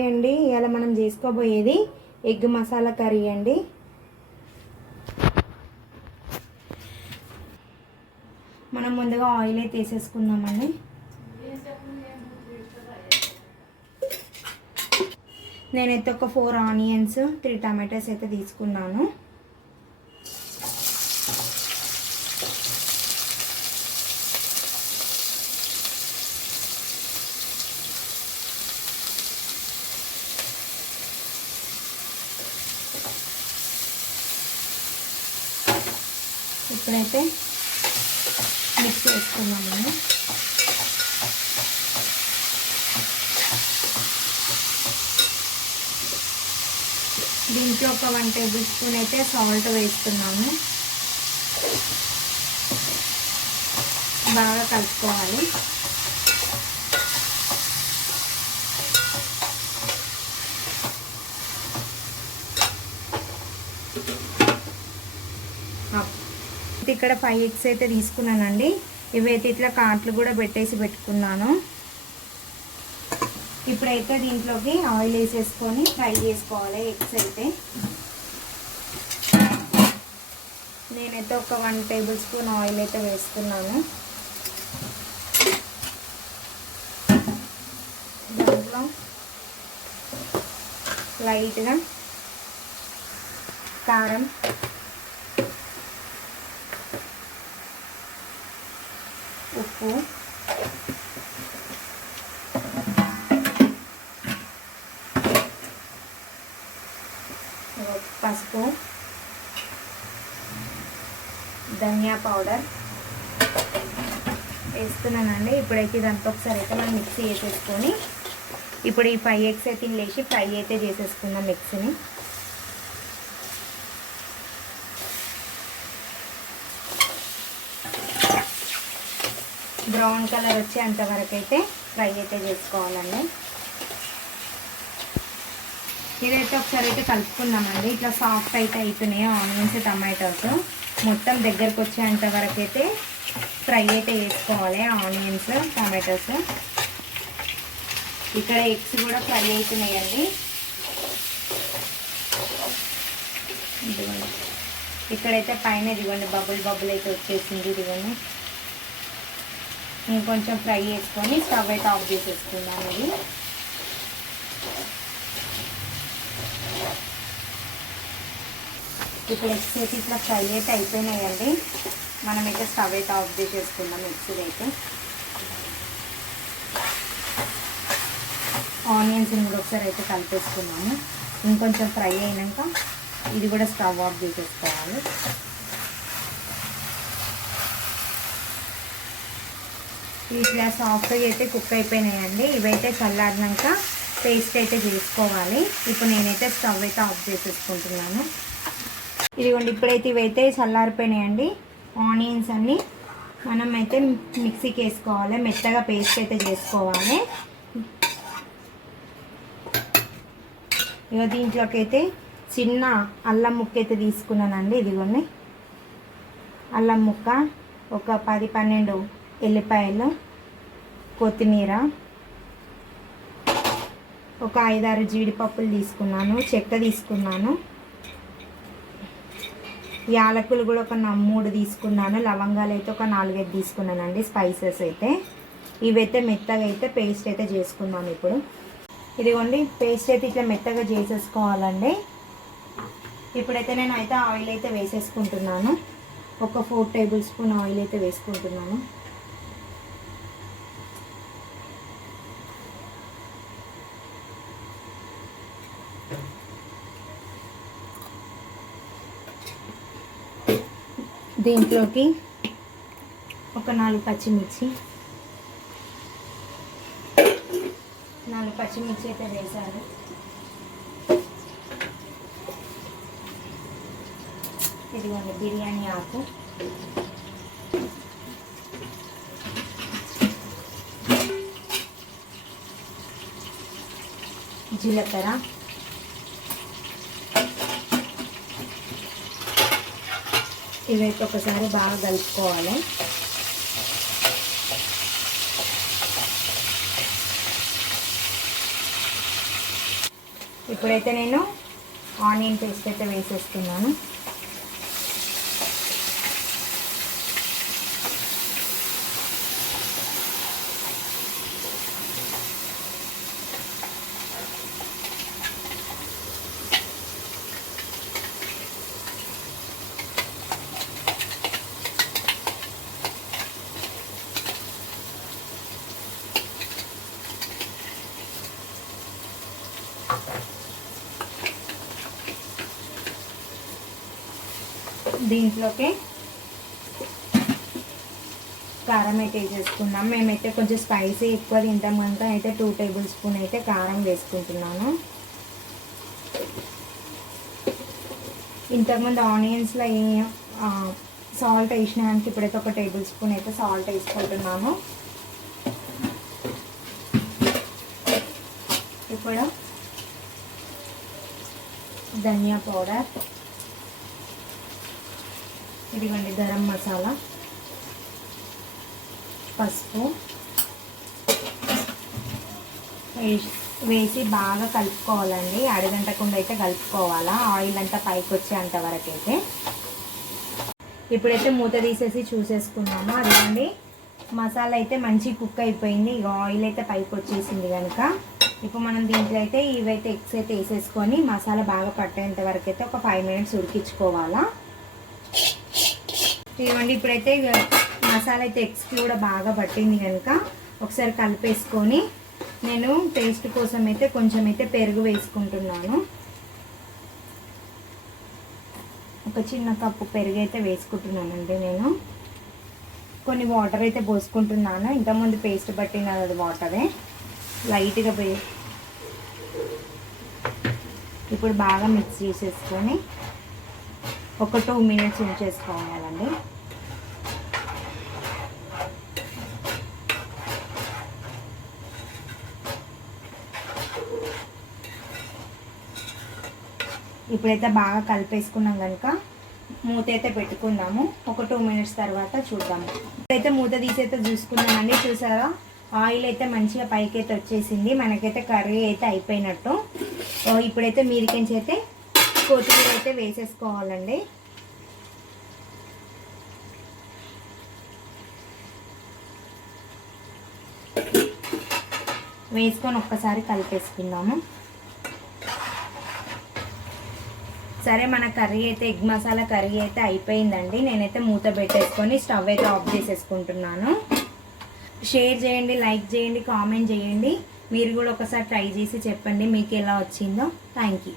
అండి ఇవాళ మనం చేసుకోబోయేది ఎగ్ మసాలా కర్రీ అండి. మనం ముందుగా ఆయిల్ అయితే వేసేసుకుందామండి. నేనైతే ఒక 4 ఆనియన్స్ 3 టమాటాస్ అయితే తీసుకున్నాను. ఇప్పుడైతే మిక్స్ చేసుకున్నాము. దీంట్లో ఒక 1 టేబుల్ స్పూన్ అయితే సాల్ట్ వేస్తున్నాము. బాగా కలుపుకోవాలి. ఇక్కడ 5 ఎగ్స్ అయితే తీసుకున్నానండి. ఇవైతే ఇట్లా కాట్లు కూడా పెట్టుకున్నాను. ఇప్పుడైతే దీంట్లోకి ఆయిల్ వేసేసుకొని ఫ్రై చేసుకోవాలి. ఎగ్స్ అయితే నేనైతే ఒక 1 టేబుల్ స్పూన్ ఆయిల్ అయితే వేసుకున్నాను. దాంట్లో లైట్గా కారం, ఉప్పు, పసుపు, ధనియా పౌడర్ వేస్తున్నానండి. ఇప్పుడైతే ఇదంతా ఒకసారి అయితే మనం మిక్సీ వేసేసుకొని ఇప్పుడు ఈ 5 ఎగ్స్ అయితే వేసి ఫ్రై అయితే చేసేసుకుందాం మిక్సీని. బ్రౌన్ కలర్ వచ్చేంత వరకు అయితే ఫ్రై అయితే చేసుకోవాలండి. ఇదైతే ఒకసారి అయితే కలుపుకుందామండి. ఇట్లా సాఫ్ట్ అయితే అవుతున్నాయి ఆనియన్స్, టమాటోస్ మొత్తం దగ్గరకు వచ్చేంత వరకు అయితే ఫ్రై అయితే చేసుకోవాలి. ఆనియన్స్, టమాటోస్ ఇక్కడ ఎగ్స్ కూడా ఫ్రై అవుతున్నాయండి. ఇక్కడైతే పైన ఇదిగోండి బబుల్ అయితే వచ్చేసింది. ఇదిగోండి ఇంకొంచెం ఫ్రై చేసుకొని స్టవ్ అయితే ఆఫ్ చేసేసుకుందాం. ఇది ఇప్పుడు ఎగ్స్ అయితే ఇట్లా ఫ్రై అయితే అయిపోయినాయండి. మనమైతే స్టవ్ అయితే ఆఫ్ చేసేసుకుందాం. ఎగ్స్ అయితే ఆనియన్స్ కూడా ఒకసారి అయితే కలిపేసుకున్నాము. ఇంకొంచెం ఫ్రై అయినాక ఇది కూడా స్టవ్ ఆఫ్ చేసేసుకోవాలి. ఇట్లా సాఫ్ట్గా అయితే కుక్ అయిపోయినాయండి. ఇవైతే చల్లారినాక పేస్ట్ అయితే చేసుకోవాలి. ఇప్పుడు నేనైతే స్టవ్ అయితే ఆఫ్ చేసేసుకుంటున్నాను. ఇదిగోండి ఇప్పుడైతే ఇవైతే చల్లారిపోయినాయండి. ఆనియన్స్ అన్నీ మనం అయితే మిక్సీకి వేసుకోవాలి. మెత్తగా పేస్ట్ అయితే చేసుకోవాలి. ఇక దీంట్లోకి అయితే చిన్న అల్లం ముక్క అయితే తీసుకున్నానండి. ఇదిగోండి అల్లం ముక్క, ఒక 10-12 ఎల్లిపాయలు, కొత్తిమీర, ఒక 5-6 జీడిపప్పులు తీసుకున్నాను, చెక్క తీసుకున్నాను, యాలకులు కూడా ఒక 3 తీసుకున్నాను, లవంగాలు అయితే ఒక 4-5 తీసుకున్నానండి. స్పైసెస్ అయితే ఇవైతే మెత్తగా అయితే పేస్ట్ అయితే చేసుకున్నాను. ఇప్పుడు ఇదిగోండి పేస్ట్ అయితే ఇట్లా మెత్తగా చేసేసుకోవాలండి. ఇప్పుడైతే నేను అయితే ఆయిల్ అయితే వేసేసుకుంటున్నాను. ఒక 4 టేబుల్ స్పూన్ ఆయిల్ అయితే వేసుకుంటున్నాను. దీంట్లోకి ఒక 4 పచ్చిమిర్చి అయితే వేసాను. ఇదిగోండి బిర్యానీ ఆకు, జీలకర్ర, ఇవైతే ఒకసారి బాగా కలుపుకోవాలి. ఇప్పుడైతే నేను ఆనియన్ పేస్ట్ అయితే వేసేస్తున్నాను. దీంట్లోకి కారం అయితే వేసేసుకున్నాం. మేమైతే కొంచెం స్పైసీ ఎక్కువ తింటాం కనుక అయితే 2 టేబుల్ స్పూన్ అయితే కారం వేసుకుంటున్నాను. ఇంతకుముందు ఆనియన్స్లో సాల్ట్ వేసినానికి ఇప్పుడైతే 1 టేబుల్ స్పూన్ అయితే సాల్ట్ వేసుకుంటున్నాను. ఇప్పుడు ధనియా పౌడర్, ఇదిగోండి గరం మసాలా, పసుపు వేసి బాగా కలుపుకోవాలండి. అడగంటకుండా అయితే కలుపుకోవాలా, ఆయిల్ అంతా పైకి వచ్చేంత వరకు అయితే. ఇప్పుడైతే మూత తీసేసి చూసేసుకున్నాము. అదిగోండి మసాలా అయితే మంచి కుక్ అయిపోయింది. ఇక ఆయిల్ అయితే పైకి వచ్చేసింది కనుక ఇప్పుడు మనం దీంట్లో అయితే ఇవైతే ఎగ్స్ అయితే వేసేసుకొని మసాలా బాగా పట్టేంత వరకు అయితే ఒక 5 మినిట్స్ ఉడికించుకోవాలా. ఇవ్వండి ఇప్పుడైతే మసాలా అయితే ఎగ్స్కి కూడా బాగా పట్టింది కనుక ఒకసారి కలిపేసుకొని నేను టేస్ట్ కోసం అయితే కొంచెం అయితే పెరుగు వేసుకుంటున్నాను. ఒక చిన్న కప్పు పెరుగు అయితే వేసుకుంటున్నానండి. నేను కొన్ని వాటర్ అయితే పోసుకుంటున్నాను. ఇంతకుముందు పేస్ట్ పట్టిన అది వాటరే లైట్గా ఇప్పుడు బాగా మిక్స్ చేసేసుకొని ఒక 2 మినిట్స్ ఉంచేసుకోవాలండి. ఇప్పుడైతే బాగా కలిపేసుకున్నాం కనుక మూత అయితే పెట్టుకుందాము. ఒక 2 మినిట్స్ తర్వాత చూద్దాము. ఇప్పుడైతే మూత తీసైతే చూసుకున్నామండి. చూసారా ఆయిల్ అయితే మంచిగా పైకి అయితే వచ్చేసింది. మనకైతే కర్రీ అయితే అయిపోయినట్టు. ఇప్పుడైతే మీదికించి అయితే కొత్తిమీర అయితే వేసేసుకోవాలండి. వేసుకొని ఒక్కసారి కలిపేసుకుందాము. సరే మన కర్రీ అయితే ఎగ్ మసాలా కర్రీ అయితే అయిపోయిందండి. నేనైతే మూత పెట్టేసుకొని స్టవ్ అయితే ఆఫ్ చేసేసుకుంటున్నాను. షేర్ చేయండి, లైక్ చేయండి, కామెంట్ చేయండి. మీరు కూడా ఒకసారి ట్రై చేసి చెప్పండి మీకు ఎలా వచ్చిందో. Thank you.